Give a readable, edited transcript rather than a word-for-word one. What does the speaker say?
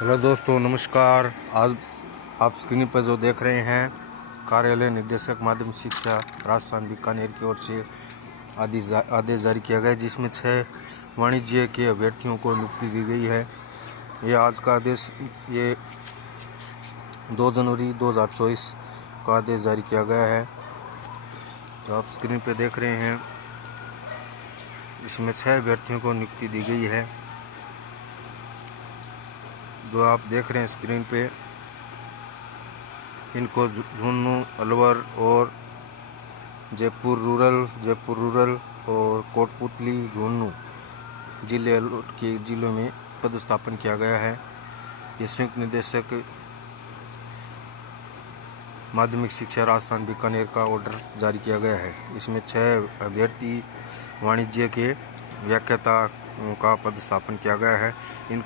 Hello दोस्तों, नमस्कार। आज आप स्क्रीन पर जो देख रहे हैं, कार्यालय निदेशक माध्यमिक शिक्षा राजस्थान बीकानेर की ओर से आदेश जारी किया गया है, जिसमें 6 वाणिज्य के अभ्यर्थियों को नियुक्ति दी गई है। ये आज का आदेश, ये 2 जनवरी 2024 का आदेश जारी किया गया है। जो आप स्क्रीन पर देख रहे हैं, इसमें 6 अभ्यर्थियों को नियुक्ति दी गई है। जो आप देख रहे हैं स्क्रीन पे, इनको झुंझुनू, अलवर और जयपुर रूरल और कोटपुतली, झुंझुनू जिलों में पदस्थापन किया गया है। ये संयुक्त निदेशक माध्यमिक शिक्षा राजस्थान बीकानेर का ऑर्डर जारी किया गया है। इसमें 6 अभ्यर्थी वाणिज्य के व्याख्याता का पदस्थापन किया गया है। इन